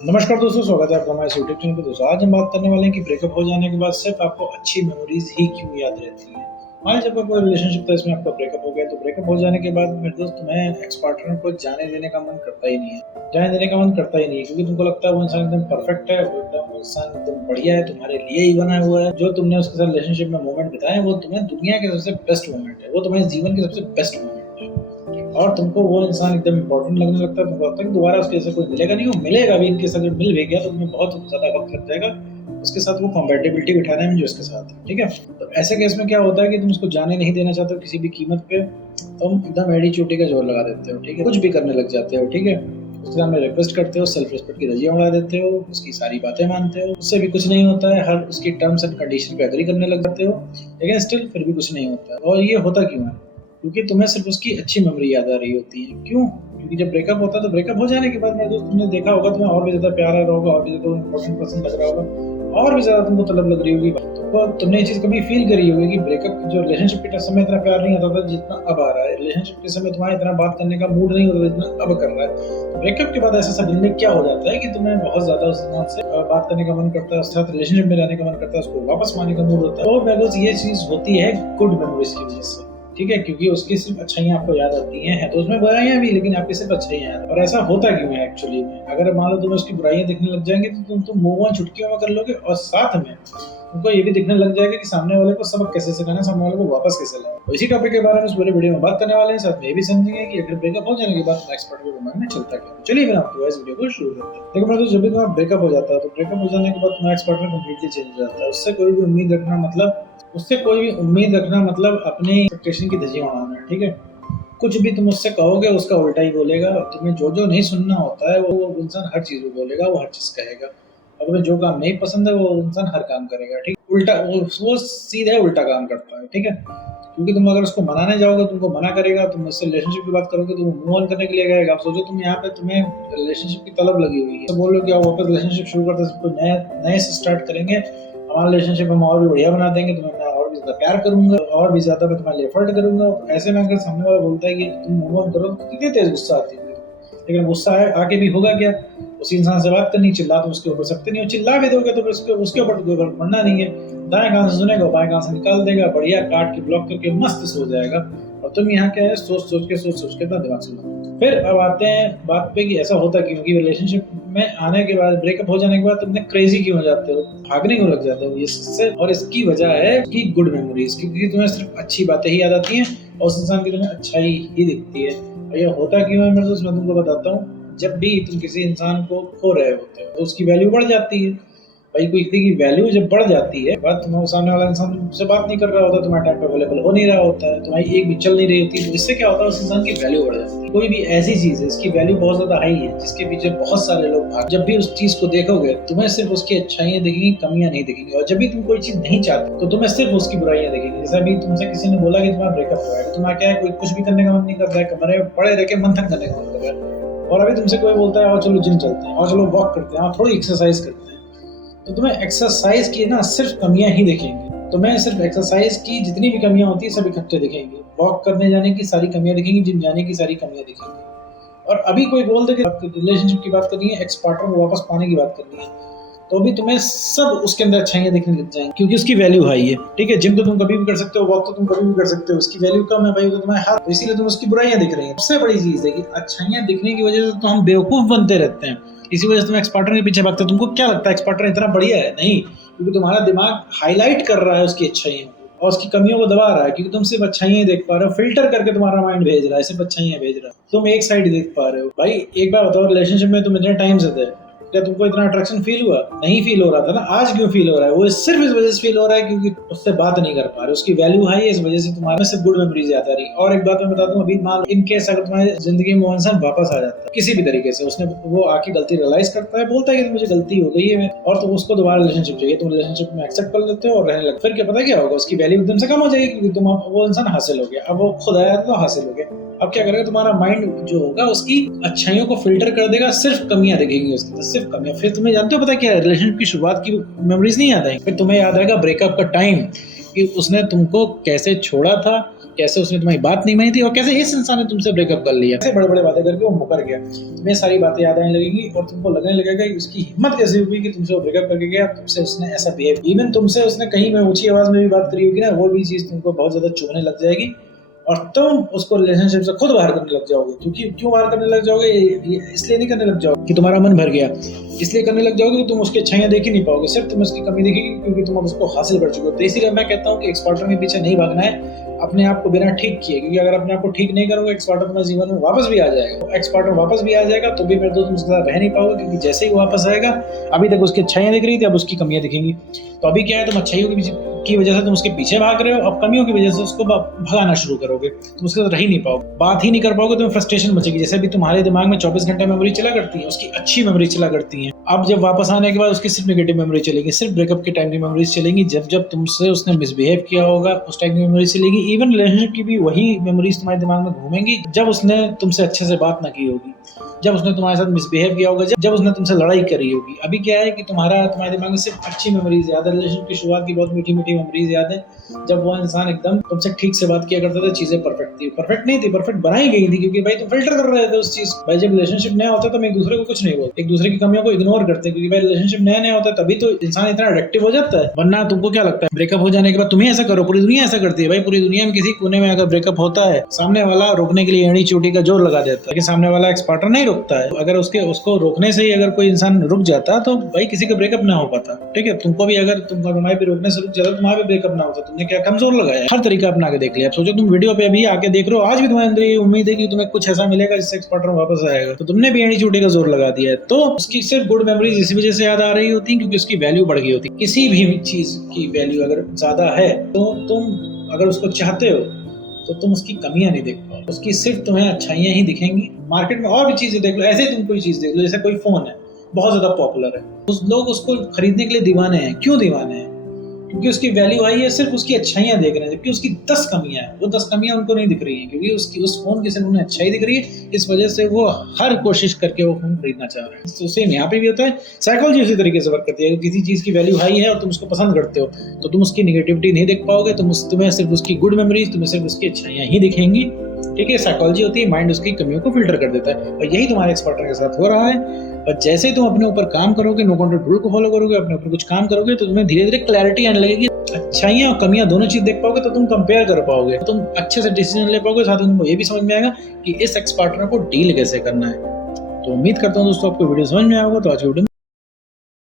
नमस्कार दोस्तों, स्वागत है आपका हमारे यूट्यूब चैनल पे। दोस्तों आज हम बात करने वाले हैं कि ब्रेकअप हो जाने के बाद सिर्फ आपको अच्छी मेमोरीज ही क्यों याद रहती हैं। मान जब आपका रिलेशनशिप था, इसमें आपका ब्रेकअप हो गया, तो ब्रेकअप हो जाने के बाद मेरे दोस्त तुम्हें एक्स पार्टनर को जाने देने का मन करता ही नहीं है। जाने देने का मन करता ही नहीं है, क्योंकि तुमको लगता है वो इंसान एकदम परफेक्ट है, वो इंसान एकदम बढ़िया है, तुम्हारे लिए ही बना हुआ है। जो तुमने उसके साथ रिलेशनशिप में मोमेंट बिताए वो तुम्हें दुनिया के सबसे बेस्ट मोमेंट है, वो तुम्हारे जीवन के सबसे बेस्ट मोमेंट है। और तुमको वो इंसान एकदम इम्पोर्टेंट लगने लगता है। तुमको लगता है कि दोबारा उसके जैसे कोई मिलेगा नहीं, वो मिलेगा भी, इनके साथ मिल भी गया तो तुम्हें बहुत ज़्यादा वक्त लग जाएगा उसके साथ वो कंपेटेबिलिटी बिठाने में जो इसके साथ है। ठीक है, तो ऐसे केस में क्या होता है कि तुम उसको जाने नहीं देना चाहते हो किसी भी कीमत पे, तुम एकदम एड़ी चोटी का जोर लगा देते हो। ठीक है, कुछ भी करने लग जाते हो। ठीक है, उसके सामने रिक्वेस्ट करते हो, सेल्फ रिस्पेक्ट की धज्जियां उड़ा देते हो, उसकी सारी बातें मानते हो, उससे भी कुछ नहीं होता है, हर उसकी टर्म्स एंड कंडीशन पे एग्री करने लग जाते हो, लेकिन स्टिल फिर भी कुछ नहीं होता है। और ये होता क्यों है? क्योंकि तुम्हें सिर्फ उसकी अच्छी मेमोरी याद आ रही होती है। क्यों? क्योंकि जब ब्रेकअप होता है तो ब्रेकअप हो जाने के बाद मेरे दोस्त तुमने देखा होगा, तुम्हें और भी ज्यादा प्यार आ रहा होगा, और भी ज्यादा इम्पोर्टेंट पर्सन लग रहा होगा, और भी ज्यादा तुमको तलब लग रही होगी। तो तुमने ये चीज कभी फील करी होगी कि ब्रेकअप जो रिलेशनशिप के समय इतना प्यार नहीं आता था जितना अब आ रहा है, रिलेशनशिप के समय तुम्हारा इतना बात करने का मूड नहीं होता जितना अब कर रहा है। ब्रेकअप के बाद ऐसा सडनली क्या हो जाता है कि तुम्हें बहुत ज्यादा उस इंसान से बात करने का मन करता है, उसके साथ रिलेशनशिप में रहने का मन करता है, उसको वापस पाने का मूड होता है। और मेरे दोस्त ये चीज होती है गुड मेमोरीज की वजह से। ठीक है, क्योंकि उसकी सिर्फ अच्छाइयाँ आपको याद आती हैं, है तो उसमें बुराइयां भी, लेकिन आपकी सिर्फ अच्छाइयाँ याद। और ऐसा होता क्यों है एक्चुअली में? अगर मान लो तुम उसकी बुराइयां देखने लग जाएंगे तो तुम मूव ऑन चुटकियों में कर लोगे, और साथ में तुमको ये भी दिखने लग जाएगा कि सामने वाले को सबक कैसे सिखाना है, सामने वाले को वापस कैसे लाना। तो इसी टॉपिक के बारे में इस पूरे वीडियो में बात करने वाले हैं। साथ में ये भी समझेंगे कि अगर ब्रेकअप हो जाने के बाद नेक्स्ट पार्ट के मन में चलता क्या है। चलिए फिर आपको इस वीडियो को शुरू करते हैं। देखो मैं तो जब भी तुम्हारा ब्रेकअप हो जाता है, तो ब्रेकअप हो जाने के बाद तुम्हारा एक्स पार्टनर कंप्लीटली चेंज हो जाता है। उससे कोई भी उम्मीद रखना मतलब अपनी एक्सपेक्टेशन की धज्जियां उड़ाना है। ठीक है, कुछ भी तुम उससे कहोगे उसका उल्टा ही बोलेगा। तुम्हें जो जो नहीं सुनना होता है वो इंसान हर चीज को बोलेगा, वो हर चीज कहेगा। और तुम्हें जो काम नहीं पसंद है वो इंसान हर काम करेगा। ठीक, उल्टा वो सीधे उल्टा काम करता है। ठीक है, क्योंकि तुम अगर उसको मनाने जाओगे, तुमको मना करेगा, तुम उससे रिलेशनशिप की बात करोगे तो वो मूव ऑन करने के लिए कहेगा। आप सोचो तुम यहाँ पे, तुम्हें रिलेशनशिप की तलब लगी हुई है, तो बोलो कि आप वापस रिलेशनशिप शुरू करते हैं, सबको नए नए से स्टार्ट करेंगे, हमारा रिलेशनशिप हम और भी बढ़िया बना देंगे, तुम्हें मैं और भी ज्यादा प्यार करूंगा, और भी ज्यादा मैं तुम्हारे लिए एफर्ट करूंगा। ऐसे में अगर सामने वाला बोलता है कि तुम मूव ऑन करो, तो कितनी तेज गुस्सा आती है। लेकिन गुस्सा है आके भी होगा क्या? उसी इंसान से बात करनी, चिल्ला तो उसके ऊपर सकते नहीं हो, चिल्ला भी दोगे तो फिर उसके ऊपर कोई फर्क पड़ना नहीं है। दाएं कान से सुनेगा, बाएं कान से निकाल देगा, बढ़िया काट के ब्लॉक करके मस्त सो जाएगा। और तुम यहाँ क्या है, सोच सोच के इतना दिमाग चला। फिर अब आते हैं बात पे कि ऐसा होता क्यों, कि रिलेशनशिप में आने के बाद, ब्रेकअप हो जाने के बाद तुमने क्रेजी क्यों हो जाते हो, भागने क्यों लग जाते हो। इससे और इसकी वजह है कि गुड मेमोरीज, क्योंकि तुम्हें सिर्फ अच्छी बातें ही याद आती हैं और उस इंसान की तुम्हें अच्छाई ही दिखती है। और ये होता क्यों है मेरे दोस्त, मैं तुमको बताता हूँ। जब भी तुम किसी इंसान को खो रहे होते हो तो उसकी वैल्यू बढ़ जाती है। भाई कोई किसी की वैल्यू जब बढ़ जाती है, बात तुम्हारे सामने वाला इंसान तुमसे बात नहीं कर रहा होता, तुम्हारे टाइम पे अवेलेबल हो नहीं रहा होता है, तुम्हारी एक भी चल नहीं रही होती, तो इससे क्या होता है, उस इंसान की वैल्यू बढ़ जाती है। कोई भी ऐसी चीज है इसकी वैल्यू बहुत ज्यादा हाई है, जिसके पीछे बहुत सारे लोग भाग, जब भी उस चीज को देखोगे तुम्हें सिर्फ उसकी अच्छाइयां दिखेंगी, कमियां नहीं दिखेंगी। और जब भी तुम कोई चीज नहीं चाहते तो तुम्हें सिर्फ उसकी बुराइयां दिखेंगी। जैसे अभी तुमसे किसी ने बोला कि तुम्हारा ब्रेकअप हुआ है, तो तुम्हारा क्या है, कोई कुछ भी करने का मन नहीं करता है, कमरे में पड़े रह के मंथन करने का मन कर रहा है। और अभी तुमसे कोई बोलता है और चलो जिम चलते हैं, और चलो वॉक करते हैं, और थोड़ी एक्सरसाइज करते हैं, तो तुम्हें एक्सरसाइज की ना सिर्फ कमियां ही दिखेंगी। तुम्हें सिर्फ एक्सरसाइज की जितनी भी कमियां होती है सब इकट्ठे दिखेंगी। वॉक करने जाने की सारी कमियां दिखेंगी, जिम जाने की सारी कमियां दिखेंगी। और अभी कोई बोल दे कि रिलेशनशिप की बात करनी है, एक्स पार्टनर को वापस पाने की बात करनी है, तो भी तुम्हें सब उसके अंदर अच्छाइयां दिखने लग जाएंगी, क्योंकि उसकी वैल्यू हाई है। ठीक है, जिम तो तुम कभी भी कर सकते हो, वॉक तो तुम कभी भी कर सकते हो, उसकी वैल्यू कम है भाई, तो तुम्हारे हाथ, तो इसीलिए तुम उसकी बुराइयां दिख रही है। सबसे बड़ी चीज है कि अच्छाइयां दिखने की वजह से तो हम बेवकूफ बनते रहते हैं। इसी वजह से तुम एक्स पार्टनर के पीछे भागते हो। तुमको क्या लगता है एक्स पार्टनर इतना बढ़िया है? नहीं, क्योंकि तुम्हारा दिमाग हाईलाइट कर रहा है उसकी अच्छाइयों को और उसकी कमियों को दबा रहा है, क्योंकि तुम सिर्फ अच्छाइयां देख पा रहे हो, फिल्टर करके तुम्हारा माइंड भेज रहा है, सिर्फ अच्छाइयां भेज रहा है, तुम एक साइड देख पा रहे हो। भाई एक बार बताओ, रिलेशनशिप में तुम इतने टाइम से थे, क्या तुमको इतना अट्रैक्शन फील हुआ? नहीं फील हो रहा था ना। आज क्यों फील हो रहा है? वो सिर्फ इस वजह से फील हो रहा है क्योंकि उससे बात नहीं कर पा रहे, उसकी वैल्यू हाई है, इस वजह से तुम्हारे से गुड मेमोरीज याद आ रही। और एक बात मैं बता दूं, अभी मान इन केस अगर तुम्हारी जिंदगी में वो इंसान वापस आ जाता है किसी भी तरीके से, उसने वो आके गलती रियलाइज करता है, बोलता है कि मुझे गलती हो गई है, और तो उसको दोबारा रिलेशनशिप चाहिए, तुम रिलेशनशिप में एक्सेप्ट कर लेते हो और रहने लगते। फिर क्या पता क्या होगा, उसकी वैल्यू एकदम से कम हो जाएगी, क्योंकि तुम वो इंसान हासिल हो गया। अब वो खुद आया तो हासिल हो गया। अब क्या करेगा, तुम्हारा माइंड जो होगा उसकी अच्छाइयों को फिल्टर कर देगा, सिर्फ कमियां दिखेंगी उसके अंदर, सिर्फ कमियां। फिर तुम्हें जानते हो पता क्या है, रिलेशनशिप की शुरुआत की मेमोरीज नहीं याद आएंगी, फिर तुम्हें याद आएगा ब्रेकअप का टाइम, कि उसने तुमको कैसे छोड़ा था, कैसे उसने तुम्हारी बात नहीं मानी थी और कैसे इस इंसान ने तुमसे ब्रेकअप कर लिया, कैसे बड़े बड़े बातें करके वो मुकर गया। तुम्हें सारी बातें याद आने लगेगी और तुमको लगने लगेगा कि उसकी हिम्मत कैसे हुई कि तुमसे वो ब्रेकअप करके गया, तुमसे उसने ऐसा बिहेव, इवन तुमसे उसने कहीं में ऊंची आवाज में भी बात करी होगी ना, वो भी चीज तुमको बहुत ज्यादा चुभने लग जाएगी और तुम उसको रिलेशनशिप से खुद बाहर करने लग जाओगे। क्योंकि क्यों बाहर करने लग जाओगे, इसलिए नहीं करने लग जाओगे कि तुम्हारा मन भर गया, इसलिए करने लग जाओगे कि तुम उसकी अच्छाइयां देख ही नहीं पाओगे, सिर्फ तुम उसकी कमी देखेगी क्योंकि तुम अब उसको हासिल कर चुके हो। तो इसीलिए मैं कहता हूँ कि एक्स पार्टनर के पीछे नहीं भागना है अपने आप को बिना ठीक किए, क्योंकि अगर अपने आप को ठीक नहीं करोगे एक्स पार्टनर तुम्हारे जीवन में वापस भी आ जाएगा। एक्स पार्टनर वापस भी आ जाएगा तो भी फिर तो तुम उसके साथ रह नहीं पाओगे, क्योंकि जैसे ही वो वापस आएगा, अभी तक उसकी अच्छाइयां दिख रही थी, अब उसकी कमियां दिखेंगी। तो अभी क्या है, तुम अच्छाइयों की वजह से तुम उसके पीछे भाग रहे हो, अब कमियों की वजह से उसको भगाना शुरू करोगे, तुम उसके साथ रह ही नहीं पाओगे, बात ही नहीं कर पाओगे, तुम्हें फ्रस्ट्रेशन मचेगी। जैसे भी तुम्हारे दिमाग में 24 घंटे मेमोरी चला करती है, उसकी अच्छी मेमोरी चला करती है, अब जब वापस आने के बाद उसकी सिर्फ नेगेटिव मेमोरी चलेगी, सिर्फ ब्रेकअप के टाइम की मेमोरीज चलेंगी, जब तुमसे उसने मिसबिहेव किया होगा उस टाइम की मेमोरी चलेगी। इवन रिलेशनशिप की भी वही मेमोरीज तुम्हारे दिमाग में घूमेंगी जब उसने तुमसे अच्छे से बात ना की होगी, जब उसने तुम्हारे साथ मिसबिहेव किया होगा, जब उसने तुमसे लड़ाई करी होगी। अभी क्या है कि तुम्हारे दिमाग में सिर्फ अच्छी मेमोरीज याद है, रिलेशनशिप की शुरुआत की बहुत मीठी मीठी मेमोरीज याद है, जब वो इंसान एकदम तुमसे ठीक से बात किया करता था, चीजें परफेक्ट थी, परफेक्ट नहीं थी, परफेक्ट बनाई गई थी, क्योंकि भाई तुम फिल्टर कर रहे थे उस चीज। भाई जब रिलेशनशिप नया होता है तो हम एक दूसरे को कुछ नहीं बोलते, एक दूसरे की कमियों को इग्नोर करते हैं, क्योंकि भाई रिलेशनशिप नया नया होता है तभी तो इंसान इतना अट्रैक्टिव हो जाता है। वरना तुमको क्या लगता है ब्रेकअप हो जाने के बाद तुम्हें ऐसा करो, पूरी दुनिया ऐसा करती है? भाई पूरी दुनिया में किसी कोने में अगर ब्रेकअप होता है, सामने वाला रोकने के लिए एड़ी चोटी का जोर लगा देता है, लेकिन सामने वाला एक्स पार्टनर नहीं रोकता है। अगर उसको रोकने से ही अगर कोई इंसान रुक जाता तो भाई किसी का ब्रेकअप ना हो पाता। ठीक है, तुमको भी अगर तुम्हारे भी रोकने से रुक जाता, तुम्हारा भी ब्रेकअप ना होता। तुमने क्या कमजोर लगाया, हर तरीका अपना के देख लिया। अब सोचो तुम वीडियो पे अभी आके देख रहे हो, आज भी तुम्हारे अंदर ये उम्मीद है कि तुम्हें कुछ ऐसा मिलेगा जिससे एक्स पार्टनर वापस आएगा, तो तुमने भी एड़ी चोटी का जोर लगा दिया है। तो उसकी सिर्फ गुड मेमोरीज इसी वजह से याद आ रही होती है क्योंकि उसकी वैल्यू बढ़ गई होती है। किसी भी चीज की वैल्यू अगर ज्यादा है तो तुम अगर उसको चाहते हो तो तुम उसकी कमियां नहीं देख पाओ, उसकी सिर्फ तुम्हें अच्छाइयां ही दिखेंगी। मार्केट में और भी चीजें देख लो, ऐसे ही तुम कोई चीज देख लो, जैसे कोई फोन है बहुत ज्यादा पॉपुलर है, लोग उसको खरीदने के लिए दीवाने हैं। क्यों दीवाने हैं? क्योंकि उसकी वैल्यू हाई है, सिर्फ उसकी अच्छाइयां देख रहे हैं, जबकि उसकी 10 कमियां हैं, वो 10 कमियां उनको नहीं दिख रही है, क्योंकि उसकी उस फोन की सिर्फ उन्हें अच्छाई दिख रही है। इस वजह से वो हर कोशिश करके वो फोन खरीदना चाह रहे हैं। तो सेम यहाँ पे भी होता है, साइकोलॉजी उसी तरीके से वर्क करती है। किसी चीज की वैल्यू हाई है और तुम उसको पसंद करते हो तो तुम उसकी निगेटिविटी नहीं देख पाओगे, तुम्हें सिर्फ उसकी गुड मेमोरीज, तुम्हें सिर्फ उसकी अच्छाइयां ही दिखेंगी। ठीक है, साइकोलॉजी होती है, माइंड उसकी कमियों को फिल्टर कर देता है, और यही तुम्हारे एक्स पार्टनर के साथ हो रहा है। और जैसे ही तुम अपने ऊपर काम करोगे, नो कॉन्ट्रैक्ट रूल को फॉलो करोगे, अपने ऊपर कुछ काम करोगे, तो तुम्हें धीरे धीरे क्लैरिटी आने लगेगी, अच्छाइयां और कमियां दोनों चीज देख पाओगे, तो तुम कंपेयर कर पाओगे, तो तुम अच्छे से डिसीजन ले पाओगे। साथ ही तुमको ये भी समझ में आएगा कि इस एक्स पार्टनर को डील कैसे करना है। तो उम्मीद करता हूँ दोस्तों आपको वीडियो समझ में आएगा। तो आज की वीडियो